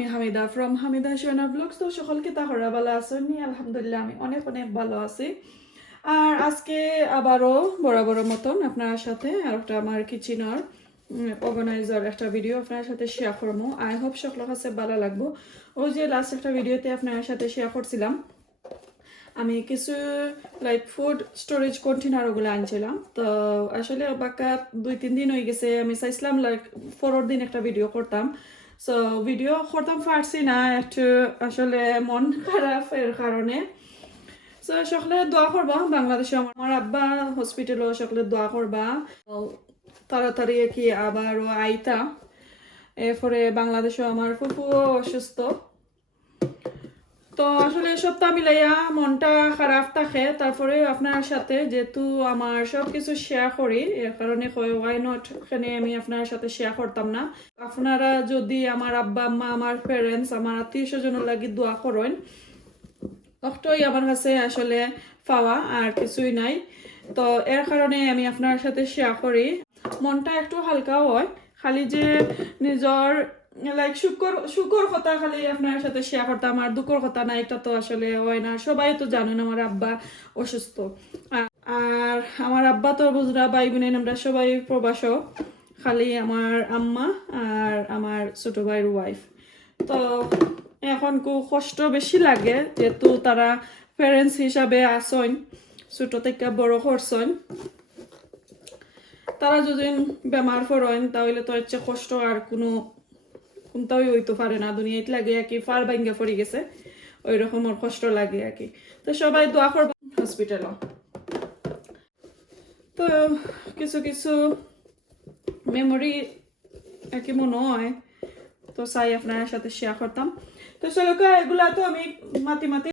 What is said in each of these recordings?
আমি হামিদা ফ্রম হামিদা সোনা ব্লগস। তো সকলকে তাহরা ভালো আছেন? আলহামদুলিল্লাহ আমি অনেক অনেক ভালো আছি। আর আজকে আবারও বরাবর মতন আপনার সাথে আর একটা আমার কিচেনের অর্গানাইজার একটা ভিডিও আপনার সাথে শেয়ার করবো। আই হোপ সকলের কাছে ভালো লাগবো। ওই যে লাস্ট একটা ভিডিওতে আপনার সাথে শেয়ার করছিলাম, আমি কিছু লাইক ফুড স্টোরেজ কন্টেনার ওগুলো আনছিলাম। তো আসলে বাক্কা 2-3 দিন হয়ে গেছে, আমি চাইছিলাম লাইক পরের দিন একটা ভিডিও করতাম। সো ভিডিও করতাম পারছি না, একটু আসলে মন খারাপের কারণে। সো সকলে দোয়া করবা, বাংলাদেশে আমার আব্বা হসপিটালও সকলে দোয়া করবা তাড়াতাড়ি কি আবারও আইতা। এরপরে বাংলাদেশে আমার ফুফুও অসুস্থ। তো আসলে সবটা মিলাইয়া মনটা খারাপ থাকে। তারপরে আপনার সাথে যেহেতু আমার সব কিছু শেয়ার করি, এর কারণে ওয়াই নট এখানে আমি আপনার সাথে শেয়ার করতাম না। আপনারা যদি আমার আব্বা আম্মা, আমার প্যারেন্টস, আমার আত্মীয় স্বজনের লাগি দোয়া করেন, অতই আমার কাছে আসলে পাওয়া আর কিছুই নাই। তো এর কারণে আমি আপনার সাথে শেয়ার করি, মনটা একটু হালকাও হয়। খালি যে নিজের লাইক সুখর কথা খালি আপনার সাথে শেয়ার করতাম আর দুঃখর কথা না, এটা তো আসলে হয় না। সবাই তো জানেন আমার আব্বা অসুস্থ, আর আমার আব্বা তো বুঝরা ভাই বোনেন আমরা সবাই প্রবাস, খালি আমার আম্মা আর আমার ছোট ভাইয়ের ওয়াইফ। তো এখন খুব কষ্ট বেশি লাগে, যেহেতু তারা প্যারেন্টস হিসাবে আসেন, ছোট থেকে বড় করছেন। তারা যদি বেমার পড়েন তাহলে তো হচ্ছে কষ্ট আর কোনটাই হইতে পারে না। দুনিয়াত লাগে আর কি ফার ভাঙ্গা পড়ে গেছে, ওই রকম ওর কষ্ট লাগে আর কি। তো সবাই দোয়া করবো হসপিটাল। তো কিছু কিছু মেমোরি আর কি মনে হয়, তো চাই আপনার সাথে শেয়ার করতাম। তো চলো এগুলা তো আমি মাতি মাতি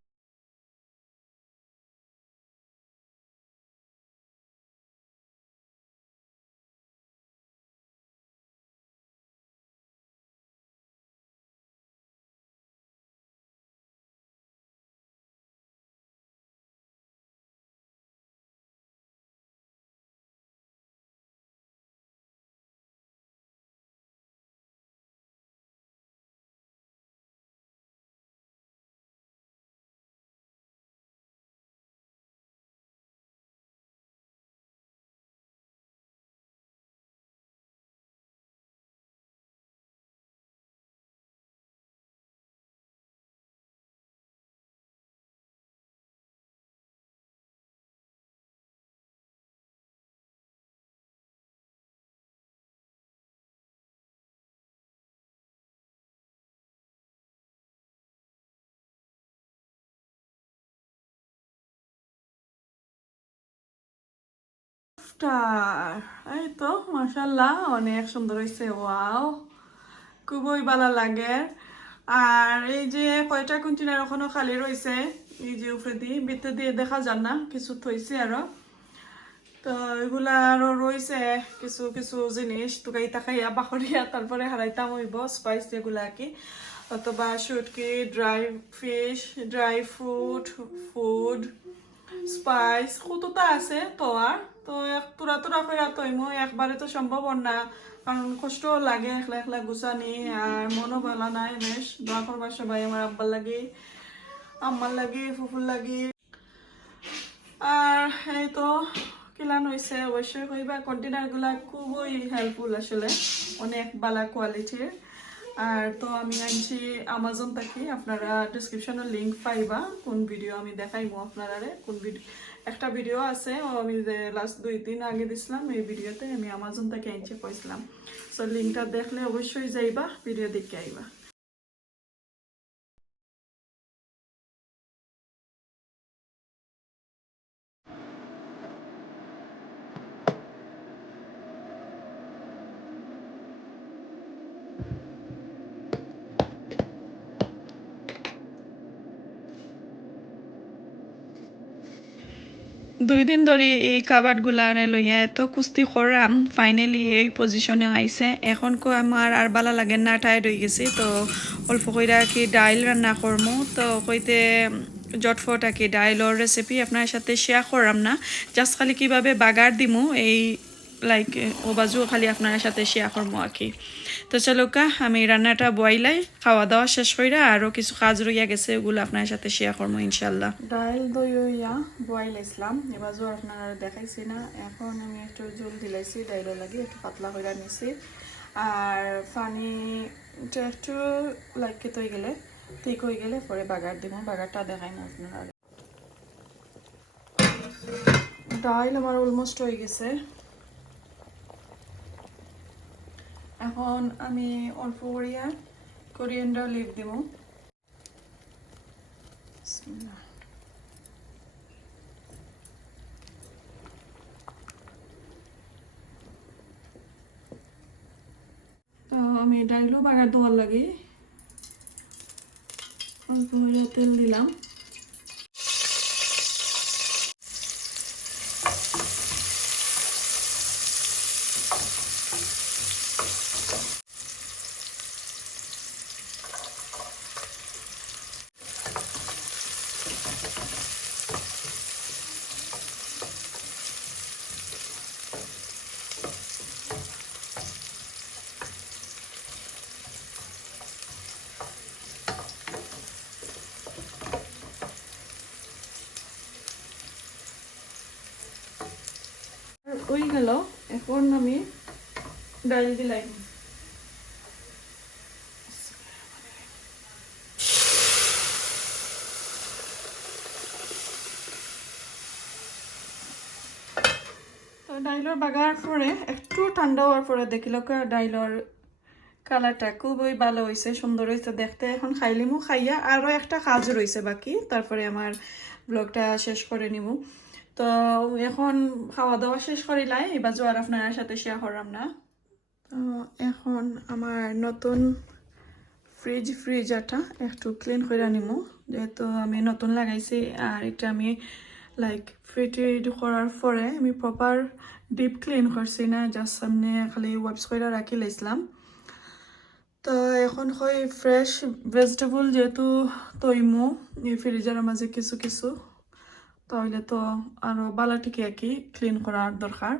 এই তো মাশাআল্লাহ অনেক সুন্দর হয়েছে। ওয়াও, খুবই ভালো লাগে। আর এই যে কয়টা কন্টেনার ওখানে খালি রয়েছে, এই যে উপরে দিয়ে ভিতরে দিয়ে দেখা যান না, কিছু থইছে আরো। তো এগুলা আরো রয়েছে কিছু কিছু জিনিস, টুকাই তাকাইয়া বাকরিয়া তারপরে হারাইতাম হইব স্পাইস যেগুলা আর কি, অথবা শুটকি, dry fish, dry fruit, food spice কতটা আছে তো। আর তো এক তুরা তুরা করে তৈমো একবারে তো সম্ভব না, কারণ কষ্ট লাগে একলা একলা গুছানি, আর মনও ভালো নাই। বেশ দোয়া করবার সবাই, আমার আব্বার লাগে, আম্মার লাগে, ফুফুর লাগে। আর এই তো কিলান হয়েছে অবশ্যই কইবা, কন্টেনারগুলা খুবই হেল্পফুল আসলে, অনেক ভালো কোয়ালিটির। আর তো আমি আনছি আমাজন থেকে, আপনারা ডিসক্রিপশনের লিঙ্ক পাইবা কোন ভিডিও আমি দেখাইবো আপনারা। কোন ভিডিও একটা ভিডিও আছে আমি যে লাস্ট 2 দিন আগে দিছিলাম, এই ভিডিওতে আমি আমাজন থেকে আনছি কইছিলাম। সো লিঙ্কটা দেখলে অবশ্যই যাইবা, ভিডিও দেখে আইবা। 2 দিন ধরে এই কাবার্ড গুলা লইয়া এত কুস্তি করলাম, ফাইনালি এই পজিশনে আইছে। এখন কো আমার আর বালা লাগে না, টায়ার্ড হয়ে গেছি। তো অল্প কইরা কি ডাইল রান্না করমু, তো কইতে জটফট আর কি ডাইলর রেসিপি আপনার সাথে শেয়ার করলাম না, জাস্ট খালি কিভাবে বাগার দিমু এই লাইক ও বাজু খালি আপনার সাথে শেয়ার করবো আর কি। তো চলো কা আমি রান্নাটা বইলাই খাওয়া দাওয়া শেষ কইরা আরও কিছু কাজ রইয়া গেছে ওগুলো আপনার সাথে শেয়ার করবো ইনশাল্লাহ। ডাইল দই হইয়া বয়েল ইসলাম এবাজু আপনারা দেখাইছি না, এখন আমি একটু জল দিলাইছি ডাইলও লাগে একটু পাতলা কইরা নিছি। আর পানিটা একটু লাইক কেটে গেলে ঠিক হয়ে গেলে পরে বাগার দিব, বাগারটা দেখাই না আপনারা। ডাইল আমার অলমোস্ট হয়ে গেছে, এখন আমি অল্প করিয়া কোরিয়ান্ডার লিভ দিব। তো আমি ডাইলও বাগার দেওয়ার লাগে অল্প করিয়া তেল দিলাম। ওই গেল, এখন আমি ডাইল দিলাই। তো ডাইলর বাগার পরে একটু ঠান্ডা হওয়ার পরে দেখিল ডাইলর কালারটা খুবই ভালো হয়েছে, সুন্দর হয়েছে দেখতে। এখন খাইলিমু, খাইয়া আরও একটা কাজ রয়েছে বাকি, তারপরে আমার ব্লগটা শেষ করে নিব। তো এখন খাওয়া দাওয়া শেষ করিলাই এবার আর আপনার সাথে শেয়ার করলাম না। তো এখন আমার নতুন ফ্রিজারটা একটু ক্লিন করে নিব, যেহেতু আমি নতুন লাগাইছি। আর এটা আমি লাইক ফিট করার পরে আমি প্রপার ডিপ ক্লিন করছি না, জাস্ট সামনে খালি ওয়াইপস করে রাখি লাইছিলাম। তো এখন হয় ফ্রেশ ভেজিটেবল যেহেতু তৈমু এই ফ্রিজারের মাঝে কিছু কিছু, তাহলে তো আরো বালা টিকে আর কি ক্লিন করার দরকার।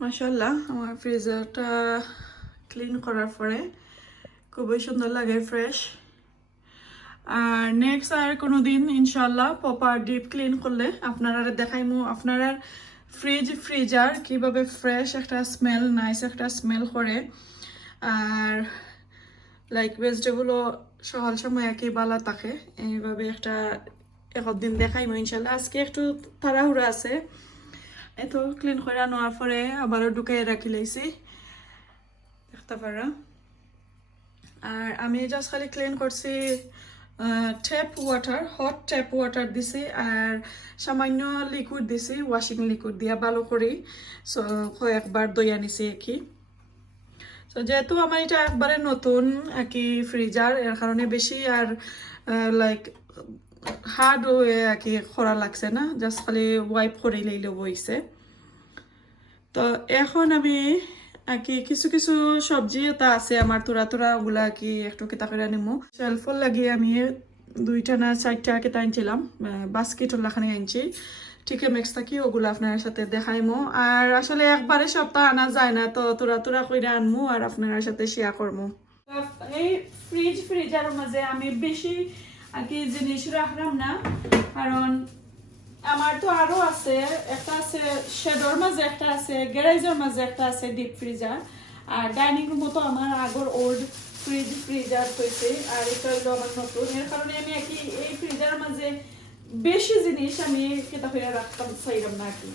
মাশাআল্লাহ আমার ফ্রিজারটা ক্লিন করার পরে খুবই সুন্দর লাগে, ফ্রেশ। আর নেক্সট আর কোনো দিন ইনশাল্লাহ প্রপার ডিপ ক্লিন করলে আপনারা দেখাইমু আপনারা ফ্রিজার কিভাবে ফ্রেশ একটা স্মেল, নাইস একটা স্মেল করে। আর লাইক ভেজিটেবলও সকাল সময় একই বালা থাকে, এইভাবে একটা একদিন দেখাইমু ইনশাল্লাহ। আজকে একটু তাড়াহুড়া আছে, এত ক্লিন করে নেওয়ার পরে আবারও ঢুকাই রাখি লাইছি দেখতে পারা। আর আমি জাস্ট খালি ক্লিন করছি tap water, hot tap water দিছি আর সামান্য লিকুইড দিছি, ওয়াশিং লিকুইড দিয়া ভালো করে কয়েকবার দইয়া নিছি কি। তো যেহেতু আমার এটা একবারে নতুন আর কি ফ্রিজার, এর কারণে বেশি আর লাইক হার্ড আর কি করা লাগছে না, জাস্ট খালি ওয়াইপ করে লইলে বইছে। তো এখন আমি আর কি কিছু কিছু সবজি এটা আছে আমার তোরা তোরা ওগুলা কি একটু কেতা করে নিমু। শেলফল লাগিয়ে আমি 2টা না 4টা কেতা আনছিলাম, বাস্কেট ওলাখানে আনছি, ঠিক মিক্স থাকি ওগুলো আপনার সাথে দেখাইমো। আর আসলে একবারে সপ্তাহ আনা যায় না, তো তোরা তোরা করে আনমু আর আপনার সাথে শেয়ার করবো। এই ফ্রিজার মাঝে আমি বেশি আর কি জিনিস রাখলাম না, কারণ আমার তো আরো আছে, একটা আছে শেডর মাঝে, একটা আছে গ্যারেজের মাঝে, একটা আছে ডিপ ফ্রিজার, আর ডাইনিং রুমও তো আমার আগর ওল্ড ফ্রিজার হয়েছে, আর এটা হইলো আমার নতুন। এর কারণে আমি আর কি এই ফ্রিজার মাঝে বেশি জিনিস আমি কেতা করে রাখতাম চাইলাম না আর কি।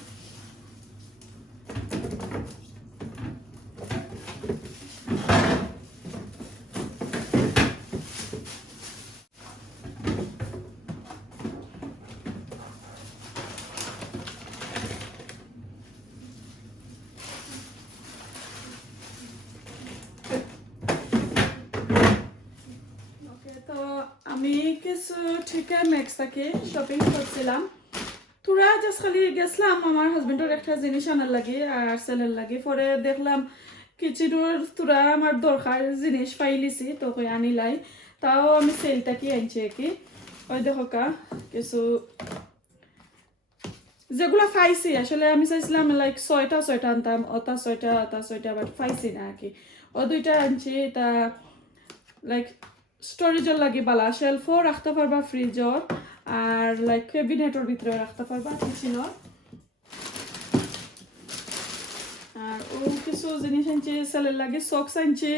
আমি কিছু ঠিকা ম্যাক্স থেকে শপিং করছিলাম, তোরা জাস্ট খালি গেছিলাম আমার হাজবেন্ডের একটা জিনিস আনার লাগে আর সেলের লাগে, পরে দেখলাম কিচেনের তোরা আমার দরকার জিনিস পাইলিছি তো কই আনিলাই, তাও আমি সেলটা কি আনছি কি। ওই দেখো কা কিছু যেগুলো পাইছি, আসলে আমি চাইছিলাম লাইক 6টা আনতাম, ওটা 6টা বাট পাইছি না আর কি। ও 2টা আনছি, তা লাইক স্টোরেজের লাগে বালা, শেলফও রাখতে পারবা ফ্রিজর, আর লাইক ক্যাবিনেটের ভিতরে রাখতে পারবা কিচেনের। আর ও কিছু জিনিস আনছি, সেলের লাগে সক্স আনছি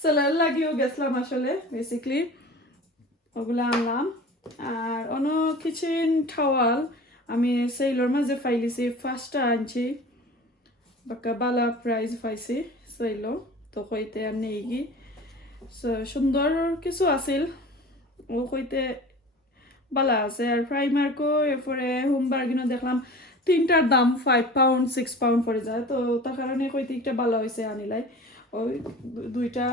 সেলের লাগেও গেছিলাম আসলে বেসিকলি, ওগুলো আনলাম। আর অন্য কিচেন টাওয়াল আমি সেলর মাঝে পাইলিছি, 5টা আনছি, বাক্কা বালা প্রাইস পাইছি সেলো, তো কইতে আর নেই কি সুন্দর কিছু আছিল, ও কইতে বালা আছে। আর প্রাইমার্কও এরপরে হোমবার্গিনও দেখলাম 3টার দাম 5 পাউন্ড 6 পাউন্ড পড়ে যায়, তো তার কারণে কইতে একটা ভালো হয়েছে আনিলাই। ওই 2টা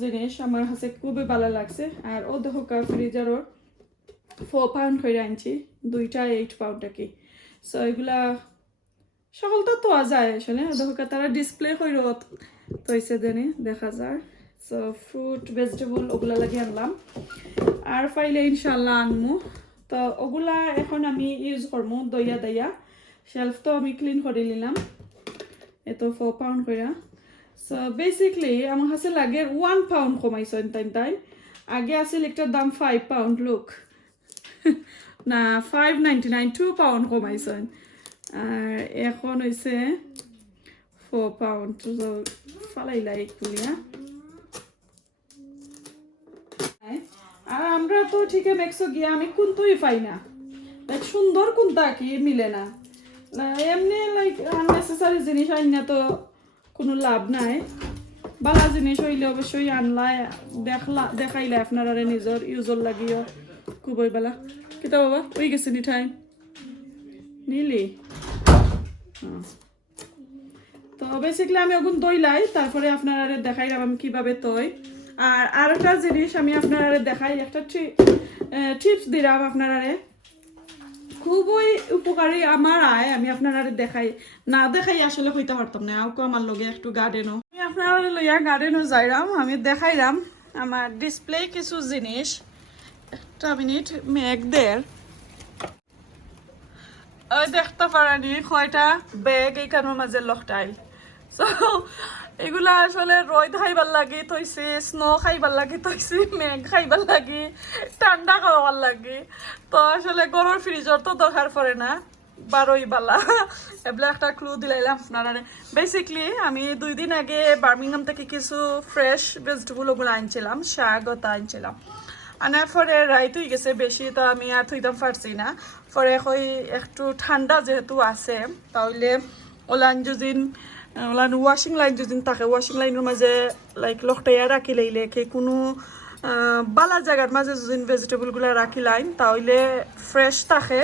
জিনিস আমার কাছে খুবই ভালো লাগছে। আর ও দেখো ফ্রিজারও 4 পাউন্ড করে আনছি, 2টা 8 পাউন্ড আর কি। সো এগুলা সকলটা তো যায় আসলে, দেখো তারা ডিসপ্লে করে তৈছে দেনে দেখা যায়। সো ফ্রুট ভেজিটেবল ওগুলা লাগে আনলাম, আর পাইলে ইনশাল্লাহ আনমু। তো ওগুলা এখন আমি ইউজ করবো দইয়া শেলফ তো আমি ক্লিন করে নিলাম, এত 4 পাউন্ড করে। সো বেসিকলি আমার কাছে লাগে 1 পাউন্ড কমাইছেন তাই আগে আসলে একটার দাম 5 পাউন্ড, লুক না 5.99 2 পাউন্ড কমাইছেন, আর এখন হয়েছে 4 পাউন্ড। ফালাইলাই কুলিয়া। আর আমরা তো ঠিক মেক্সো গিয়া আমি কোনটাই পাই না, লাইক সুন্দর কোনটা কি মিলে না, এমনি লাইক আননেসেসারি জিনিস আইন না তো কোনো লাভ নাই। বালা জিনিস হইলে অবশ্যই আনলাই দেখাইলে আপনারা নিজের ইউজর লাগিও খুবই বালা। কিতা বাবা ওই গেছে নি ঠাই নিলি। তো বেসিকলি আমি ওগুন দইলাই, তারপরে আপনারা দেখাইলাম আমি কিভাবে তৈ। আর একটা জিনিস আমি আপনারা দেখাই, একটা টিপস দিলাম আপনারা, খুবই উপকারী আমার আয়, আমি আপনারা দেখাই না দেখাই আসলে হইতে পারতাম না। আউকে আমার লগে একটু গার্ডেনও আমি আপনারা লইয়া গার্ডেনও যাইলাম, আমি দেখাইলাম আমার ডিসপ্লে কিছু জিনিস। একটা মিনিট মেঘদের ওই দেখতে পারানি কয়টা ব্যাগ এইখানের মাঝে লকটাইল। সো এগুলা আসলে রোদ খাইবার লাগি থইছি, স্নো খাইবার লাগি থইছি, মেঘ খাইবার লাগি, ঠান্ডা খাওয়ার লাগি। তো আসলে গরুর ফ্রিজর তো দরকার পড়ে না, বারোই বালা এগুলো একটা ক্লু দিলাইলাম আপনারা। বেসিকলি আমি 2 দিন আগে বার্মিংহাম থেকে কিছু ফ্রেশ ভেজিটেবল ওগুলো আনছিলাম, শাক ওটা আনছিলাম। আনার পরে রাইত হয়ে গেছে বেশি, তো আমি আর থইতাম পারছি না। পরে কই একটু ঠান্ডা যেহেতু আছে, তাহলে ওলান যদিন ওলান ওয়াশিং লাইন যদিন থাকে, ওয়াশিং লাইনের মাঝে লাইক লকটাইয়া রাখি লাইলে কে কোনো বালা জায়গার মাঝে যদি ভেজিটেবলগুলো রাখি লাইন, তাহলে ফ্রেশ থাকে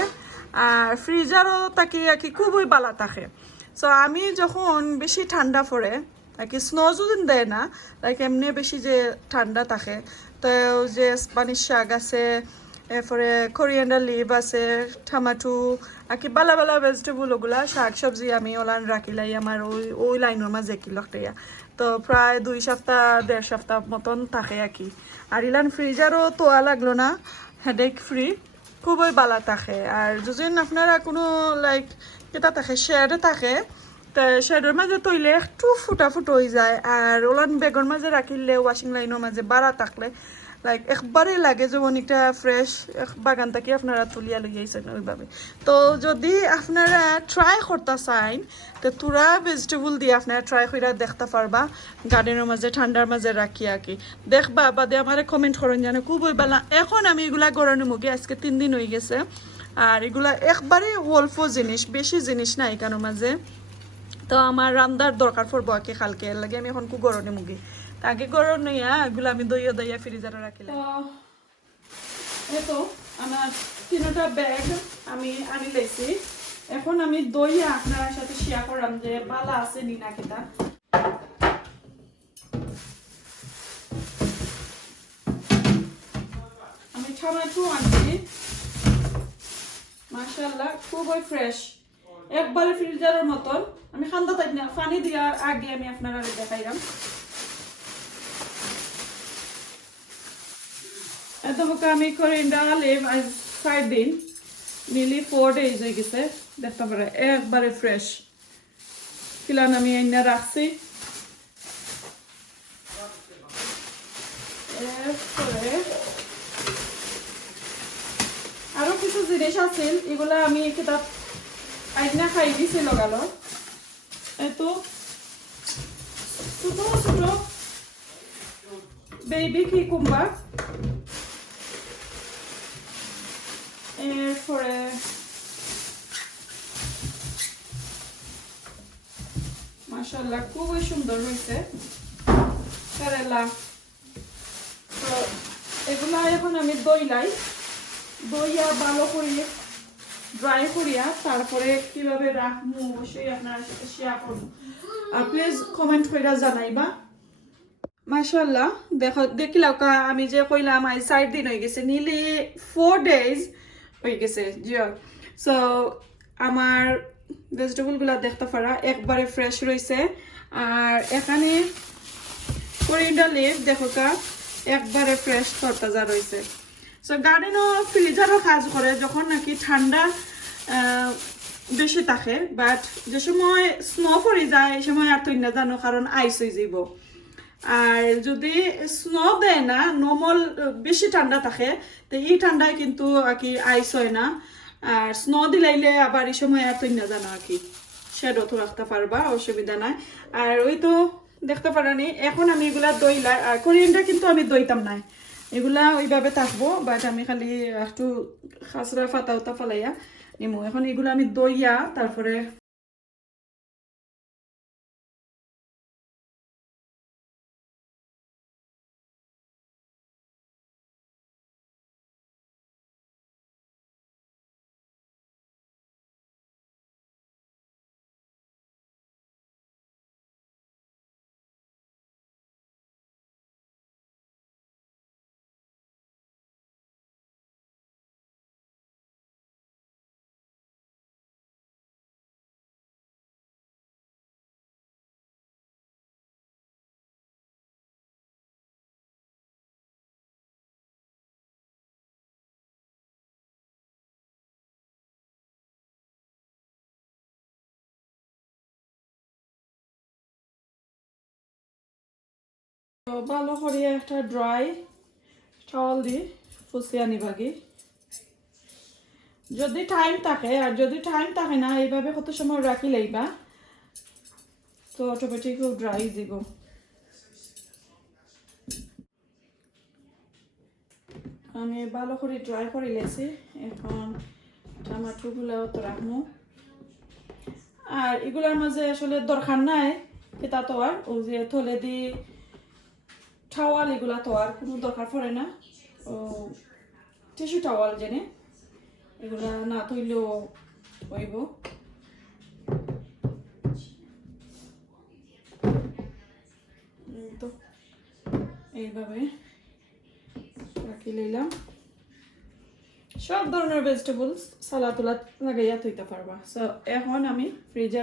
আর ফ্রিজারও তাকি আর কি খুবই বালা থাকে। সো আমি যখন বেশি ঠান্ডা পড়ে আর কি স্নো যদি দেয় না, লাইক এমনি বেশি যে ঠান্ডা থাকে, তো যে স্প্যানিশ শাক আছে, এরপরে কোরিয়ান্ডার লিভ আছে, টমেটো আর কি বালা বালা ভেজিটেবল ওগুলা শাক সবজি আমি ওলান রাখিলাই আমার ওই ওই লাইনের মাঝে কি লকটাইয়া। তো প্রায় 2 সপ্তাহ 1.5 সপ্তাহ মতন থাকে আর কি। আর ইলান ফ্রিজারও তোয়া লাগলো না, হেডেক ফ্রি, খুবই বালা থাকে। আর যদি আপনারা কোনো লাইক কেটা থাকে শেড থাকে, তো শেডের মাঝে তৈলে একটু ফুটা ফুটো হয়ে যায়। আর ওলান বেগর মাঝে রাখিলে ওয়াশিং লাইনের মাঝে বাড়া থাকলে লাইক একবারেই লাগে যেমন একটা ফ্রেশ বাগান থেকে আপনারা তুলিয়া লইয়াইছেন ওইভাবে। তো যদি আপনারা ট্রাই করতে চান, তো তোরা ভেজিটেবল দিয়ে আপনারা ট্রাই করে দেখতে পারবা গার্ডেনের মাঝে ঠান্ডার মাঝে রাখি আর কি। দেখবা বাদে আমার কমেন্ট করেন জানে খুবই ভালো। এখন আমি এগুলা গড়ানো মুখে আজকে 3 দিন হয়ে গেছে, আর এগুলা একবারে অল্প জিনিস, বেশি জিনিস নাই কেন মাঝে। তো আমার রান্নার দরকার পড়বো আর কি কালকে, এর লাগে আমি এখন খুব গরমে মুগি তাকে গরম নইয়া এগুলো আমি দইয়া দইয়া ফ্রিজারে রাখিলাম। এই তো আমার 3টা ব্যাগ আমি আনি লাইছি। এখন আমি দইয়া আপনার সাথে শেয়ার করলাম যে বালা আছে নি না কিটা। আমি টমেটো আনছি, মাশাআল্লাহ খুবই ফ্রেশ, একবারে ফ্রিজারের মতন। আমি খান্দা তাই না পানি দেওয়ার আগে আমি আপনারা দেখাইলাম। এত আমি কোরিয়ান্ডার লিভ আজ 5 দিন, নিলি 4 days হয়ে গেছে, দেখতে পারে একবারে ফ্রেশ কিলান আমি এনে রাখছি। এরপরে আরো কিছু জিনিস আছে, এগুলা আমি কিতাব আইনা খাই দিছি লগালো। এত ছোট ছোট বেবি কিকুম্বার, এরপরে মাশাআল্লাহ খুবই সুন্দর হয়েছে কেরালা। তো এগুলা এখন আমি দইয়া ভালো করিয়ে ড্রাই করিয়া তারপরে কিভাবে রাখবো অবশ্যই আপনার সাথে শেয়ার করবো। আর প্লিজ কমেন্ট করে জানাইবা। মাশাআল্লাহ দেখিলাম আমি যে কইলাম আজ 4 দিন হয়ে গেছে, নিলি 4 days হয়ে গেছে জিও। সো আমার ভেজিটেবলগুলো দেখতে পারা একবারে ফ্রেশ রয়েছে। আর এখানে কোরিয়ান্ডার লিভ দেখো একবারে ফ্রেশ তরতাজা রয়েছে। সো গার্ডেনও ফ্রিজারও কাজ করে যখন নাকি ঠান্ডা বেশি থাকে, বাট যে সময় স্নো পড়ে যায় এই সময় আর তুই না জানো কারণ আইস হয়ে যাব। আর যদি স্নো দেয় না, নর্মাল বেশি ঠান্ডা থাকে, তো এই ঠান্ডায় কিন্তু আর কি আইস হয় না। আর স্নো দিলাইলে আবার এই সময় আর তুই না জানো আর কি শেডও তো রাখতে পারবা, অসুবিধা নাই। আর ওই তো দেখতে পারানি এখন আমি এগুলা দইলাই। আর কোরিয়ানটা কিন্তু আমি দইতাম না, এগুলা ওইভাবে থাকবো, বাট আমি খালি একটু খাসরা ফাতা উতা ফালাইয়া নিমু। এখন এগুলো আমি দইয়া তারপরে ভালো করে একটা ড্রাই টাওয়াল দিয়ে ফুসিয়ে নিবাগি যদি টাইম থাকে। আর যদি টাইম থাকে না এইভাবে কত সময় রাখি লাইবা, তো অটোমেটিক ড্রাই দিব। আমি ভালো করে ড্রাই করে লেছি এখন টমাটোগুলোও তো রাখবো আর এগুলোর মাঝে আসলে দরকার নাই এটা তো আর ও যে থলে দি টাওয়াল এগুলা তো আর কোনো দরকার পড়ে না ও টিস্যু টাওয়াল জেনে এগুলা না থইলেও হইব তো এইভাবে রাখি লইলাম সব ধরনের ভেজিটেবলস সালাদ তুলাদ লাগাইয়া থইতে পারবা সো এখন আমি ফ্রিজে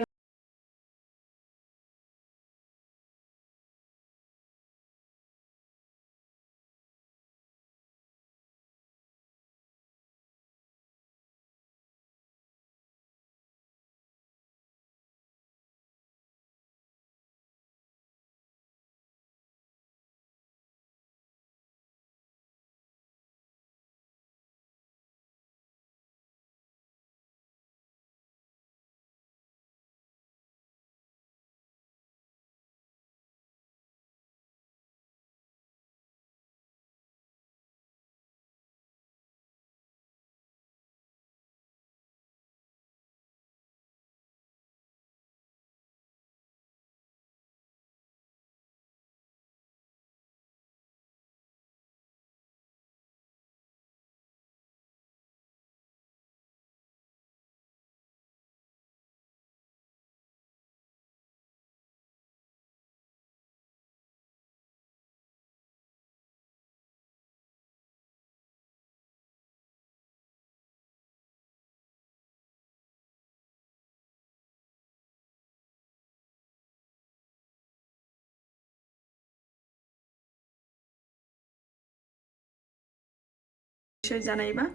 জানাইবা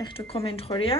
একটু কমেন্ট করিয়া